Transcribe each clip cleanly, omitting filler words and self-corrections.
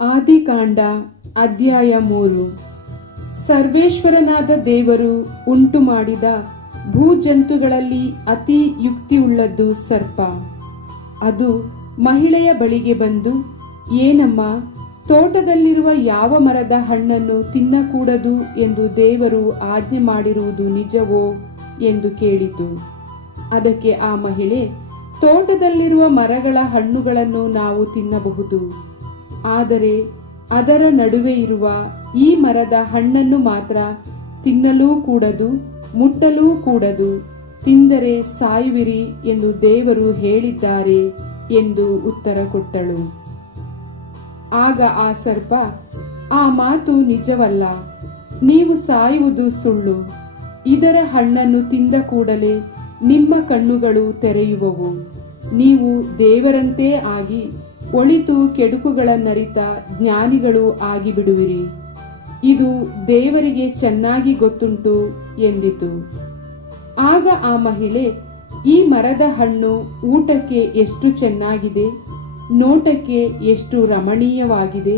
ಆದಿಕಾಂಡ ಅಧ್ಯಾಯ 3. ಸರ್ವೇಶ್ವರನಾದ ದೇವರು ಉಂಟು ಮಾಡಿದ ಭೂಜಂತುಗಳಲ್ಲಿ ಅತಿ ಯುಕ್ತಿಯುಳ್ಳದ್ದು ಸರ್ಪ. ಅದು ಮಹಿಳೆಯ ಬಳಿಗೆ ಬಂದು, ಏನಮ್ಮ, ತೋಟದಲ್ಲಿರುವ ಯಾವ ಮರದ ಹಣ್ಣನ್ನು ತಿನ್ನಕೂಡದು ಎಂದು ದೇವರು ಆಜ್ಞೆ ಮಾಡಿರುವುದು ನಿಜವೋ ಎಂದು ಕೇಳಿತು. ಅದಕ್ಕೆ ಆ ಮಹಿಳೆ, ತೋಟದಲ್ಲಿರುವ ಮರಗಳ ಹಣ್ಣುಗಳನ್ನು ನಾವು ತಿನ್ನಬಹುದು, ಆದರೆ ಅದರ ನಡುವೆ ಇರುವ ಈ ಮರದ ಹಣ್ಣನ್ನು ಮಾತ್ರ ತಿನ್ನಲೂ ಕೂಡದು, ಮುಟ್ಟಲೂ ಕೂಡದು, ತಿಂದರೆ ಸಾಯುವಿರಿ ಎಂದು ದೇವರು ಹೇಳಿದ್ದಾರೆ ಎಂದು ಉತ್ತರ ಕೊಟ್ಟಳು. ಆಗ ಆ ಸರ್ಪ, ಆ ಮಾತು ನಿಜವಲ್ಲ, ನೀವು ಸಾಯುವುದು ಸುಳ್ಳು. ಇದರ ಹಣ್ಣನ್ನು ತಿಂದ ಕೂಡಲೇ ನಿಮ್ಮ ಕಣ್ಣುಗಳು ತೆರೆಯುವವು, ನೀವು ದೇವರಂತೆ ಆಗಿ ಒಳಿತು ಕೆಡುಕುಗಳನ್ನರಿತ ಜ್ಞಾನಿಗಳು ಆಗಿಬಿಡುವಿರಿ. ಇದು ದೇವರಿಗೆ ಚೆನ್ನಾಗಿ ಗೊತ್ತುಂಟು ಎಂದಿತು. ಆಗ ಆ ಮಹಿಳೆ, ಈ ಮರದ ಹಣ್ಣು ಊಟಕ್ಕೆ ಎಷ್ಟು ಚೆನ್ನಾಗಿದೆ, ನೋಟಕ್ಕೆ ಎಷ್ಟು ರಮಣೀಯವಾಗಿದೆ,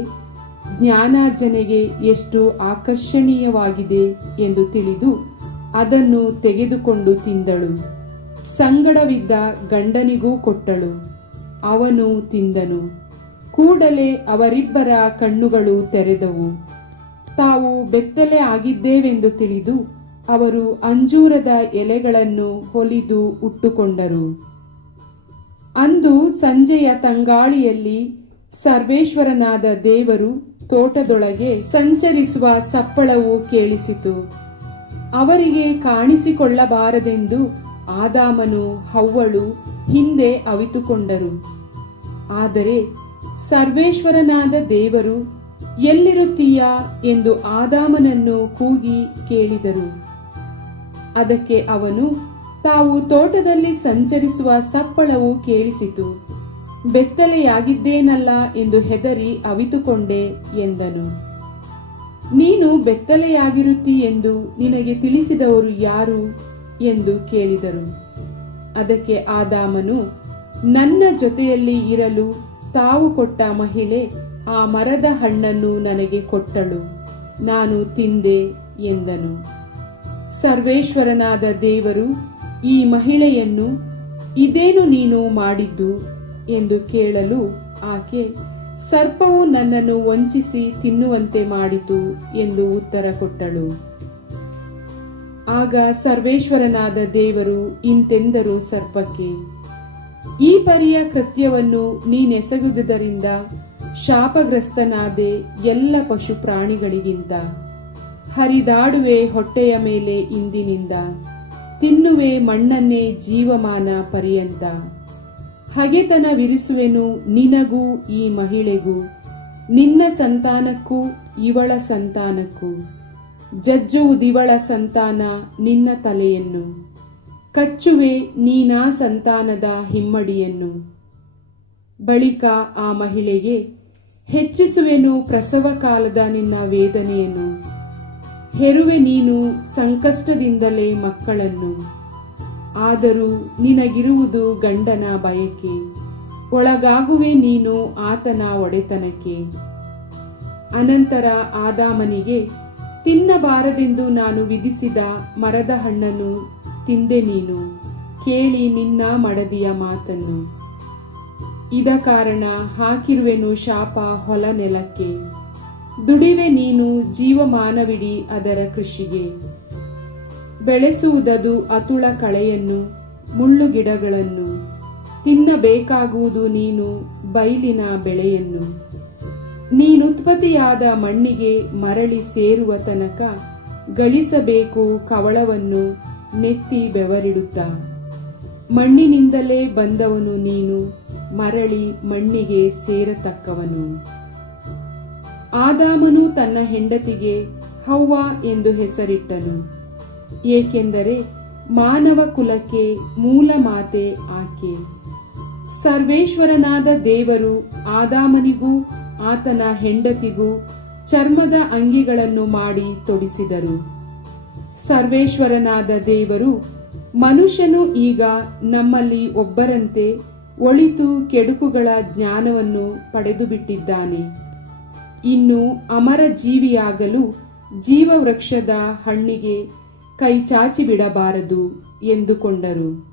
ಜ್ಞಾನಾರ್ಜನೆಗೆ ಎಷ್ಟು ಆಕರ್ಷಣೀಯವಾಗಿದೆ ಎಂದು ತಿಳಿದು ಅದನ್ನು ತೆಗೆದುಕೊಂಡು ತಿಂದಳು. ಸಂಗಡವಿದ್ದ ಗಂಡನಿಗೂ ಕೊಟ್ಟಳು. ಅವನು ತಿಂದನು. ಕೂಡಲೇ ಅವರಿಬ್ಬರ ಕಣ್ಣುಗಳು ತೆರೆದವು. ತಾವು ಬೆತ್ತಲೆ ಆಗಿದ್ದೇವೆಂದು ತಿಳಿದು ಅವರು ಅಂಜೂರದ ಎಲೆಗಳನ್ನು ಹೊಲಿದು ಉಟ್ಟುಕೊಂಡರು. ಅಂದು ಸಂಜೆಯ ತಂಗಾಳಿಯಲ್ಲಿ ಸರ್ವೇಶ್ವರನಾದ ದೇವರು ತೋಟದೊಳಗೆ ಸಂಚರಿಸುವ ಸಪ್ಪಳವು ಕೇಳಿಸಿತು. ಅವರಿಗೆ ಕಾಣಿಸಿಕೊಳ್ಳಬಾರದೆಂದು ಆದಾಮನು ಹವ್ವಳು ಹಿಂದೆ ಅವಿತುಕೊಂಡರು. ಆದರೆ ಸರ್ವೇಶ್ವರನಾದ ದೇವರು, ಎಲ್ಲಿರುತ್ತೀಯಾ ಎಂದು ಆದಾಮನನ್ನು ಕೂಗಿ ಕೇಳಿದರು. ಅದಕ್ಕೆ ಅವನು, ತಾವು ತೋಟದಲ್ಲಿ ಸಂಚರಿಸುವ ಸಪ್ಪಳವು ಕೇಳಿಸಿತು, ಬೆತ್ತಲೆಯಾಗಿದ್ದೇನಲ್ಲ ಎಂದು ಹೆದರಿ ಅವಿತುಕೊಂಡೆ ಎಂದನು. ನೀನು ಬೆತ್ತಲೆಯಾಗಿರುತ್ತಿ ಎಂದು ನಿನಗೆ ತಿಳಿಸಿದವರು ಯಾರು ಎಂದು ಕೇಳಿದರು. ಅದಕ್ಕೆ ಆದಾಮನು, ನನ್ನ ಜೊತೆಯಲ್ಲಿ ಇರಲು ತಾವು ಕೊಟ್ಟ ಮಹಿಳೆ ಆ ಮರದ ಹಣ್ಣನ್ನು ನನಗೆ ಕೊಟ್ಟಳು, ನಾನು ತಿಂದೆ ಎಂದನು. ಸರ್ವೇಶ್ವರನಾದ ದೇವರು ಈ ಮಹಿಳೆಯನ್ನು, ಇದೇನು ನೀನು ಮಾಡಿದ್ದು ಎಂದು ಕೇಳಲು ಆಕೆ, ಸರ್ಪವು ನನ್ನನ್ನು ವಂಚಿಸಿ ತಿನ್ನುವಂತೆ ಮಾಡಿತು ಎಂದು ಉತ್ತರ ಕೊಟ್ಟಳು. ಆಗ ಸರ್ವೇಶ್ವರನಾದ ದೇವರು ಇಂತೆಂದರು ಸರ್ಪಕ್ಕೆ, ಈ ಪರಿಯ ಕೃತ್ಯವನ್ನು ನೀನೆಸಗುವುದರಿಂದ ಶಾಪಗ್ರಸ್ತನಾದೆ ಎಲ್ಲ ಪಶು ಪ್ರಾಣಿಗಳಿಗಿಂತ. ಹರಿದಾಡುವೆ ಹೊಟ್ಟೆಯ ಮೇಲೆ ಇಂದಿನಿಂದ, ತಿನ್ನುವೆ ಮಣ್ಣನ್ನೇ ಜೀವಮಾನ ಪರ್ಯಂತ. ಹಗೆತನವಿರಿಸುವೆನು ನಿನಗೂ ಈ ಮಹಿಳೆಗೂ, ನಿನ್ನ ಸಂತಾನಕ್ಕೂ ಇವಳ ಸಂತಾನಕ್ಕೂ. ಜಜ್ಜುವುದಿವಳ ಸಂತಾನ ನಿನ್ನ ತಲೆಯನ್ನು, ಕಚ್ಚುವೆ ನೀನಾ ಸಂತಾನದ ಹಿಮ್ಮಡಿಯನ್ನು. ಬಳಿಕ ಆ ಮಹಿಳೆಗೆ, ಹೆಚ್ಚಿಸುವೆನು ಪ್ರಸವ ಕಾಲದ ನಿನ್ನ ವೇದನೆಯನ್ನು, ಹೆರುವೆ ನೀನು ಸಂಕಷ್ಟದಿಂದಲೇ ಮಕ್ಕಳನ್ನು. ಆದರೂ ನಿನಗಿರುವುದು ಗಂಡನ ಬಯಕೆ, ಒಳಗಾಗುವೆ ನೀನು ಆತನ ಒಡೆತನಕ್ಕೆ. ಅನಂತರ ಆದಾಮನಿಗೆ, ತಿನ್ನಬಾರದೆಂದು ನಾನು ವಿಧಿಸಿದ ಮರದ ಹಣ್ಣನ್ನು ತಿಂದೆ ನೀನು, ಕೇಳಿ ನಿನ್ನ ಮಡದಿಯ ಮಾತನ್ನು. ಇದ ಕಾರಣ ಹಾಕಿರುವೆನು ಶಾಪ ಹೊಲ ನೆಲಕ್ಕೆ, ದುಡಿವೆ ನೀನು ಜೀವಮಾನವಿಡೀ ಅದರ ಕೃಷಿಗೆ. ಬೆಳೆಸುವುದದು ಅತುಳ ಕಳೆಯನ್ನು, ಮುಳ್ಳು ಗಿಡಗಳನ್ನು, ತಿನ್ನಬೇಕಾಗುವುದು ನೀನು ಬೈಲಿನ ಬೆಳೆಯನ್ನು. ನೀನುತ್ಪತ್ತಿಯಾದ ಮಣ್ಣಿಗೆ ಮರಳಿ ಸೇರುವ ತನಕ ಗಳಿಸಬೇಕು ಕವಳವನ್ನು ನೆತ್ತಿ ಬೆವರಿಡುತ್ತಾ. ಮಣ್ಣಿನಿಂದಲೇ ಬಂದವನು ನೀನು, ಮರಳಿ ಮಣ್ಣಿಗೆ ಸೇರತಕ್ಕವನು. ಆದಾಮನು ತನ್ನ ಹೆಂಡತಿಗೆ ಹವ್ವ ಎಂದು ಹೆಸರಿಟ್ಟನು, ಏಕೆಂದರೆ ಮಾನವ ಕುಲಕ್ಕೆ ಮೂಲ ಮಾತೆ ಆಕೆ. ಸರ್ವೇಶ್ವರನಾದ ದೇವರು ಆದಾಮನಿಗೂ ಆತನ ಹೆಂಡತಿಗೂ ಚರ್ಮದ ಅಂಗಿಗಳನ್ನು ಮಾಡಿ ತೊಡಿಸಿದರು. ಸರ್ವೇಶ್ವರನಾದ ದೇವರು, ಮನುಷ್ಯನು ಈಗ ನಮ್ಮಲ್ಲಿ ಒಬ್ಬರಂತೆ ಒಳಿತು ಕೆಡುಕುಗಳ ಜ್ಞಾನವನ್ನು ಪಡೆದು ಬಿಟ್ಟಿದ್ದಾನೆ. ಇನ್ನು ಅಮರ ಜೀವಿಯಾಗಲು ಜೀವವೃಕ್ಷದ ಹಣ್ಣಿಗೆ ಕೈ ಚಾಚಿ ಬಿಡಬಾರದು ಎಂದುಕೊಂಡರು.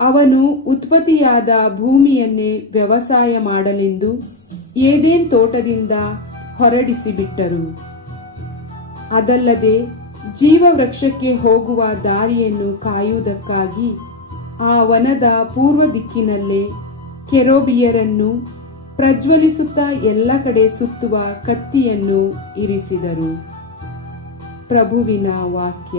ಅವನು ಉತ್ಪತ್ತಿಯಾದ ಭೂಮಿಯನ್ನೇ ವ್ಯವಸಾಯ ಮಾಡಲೆಂದು ಏದೇನ್ ತೋಟದಿಂದ ಹೊರಡಿಸಿಬಿಟ್ಟರು. ಅದಲ್ಲದೆ ಜೀವವೃಕ್ಷಕ್ಕೆ ಹೋಗುವ ದಾರಿಯನ್ನು ಕಾಯುವುದಕ್ಕಾಗಿ ಆ ವನದ ಪೂರ್ವ ದಿಕ್ಕಿನಲ್ಲೇ ಕೆರೂಬಿಯರನ್ನು ಪ್ರಜ್ವಲಿಸುತ್ತಾ ಎಲ್ಲ ಕಡೆ ಸುತ್ತುವ ಕತ್ತಿಯನ್ನು ಇರಿಸಿದರು. ಪ್ರಭುವಿನ ವಾಕ್ಯ.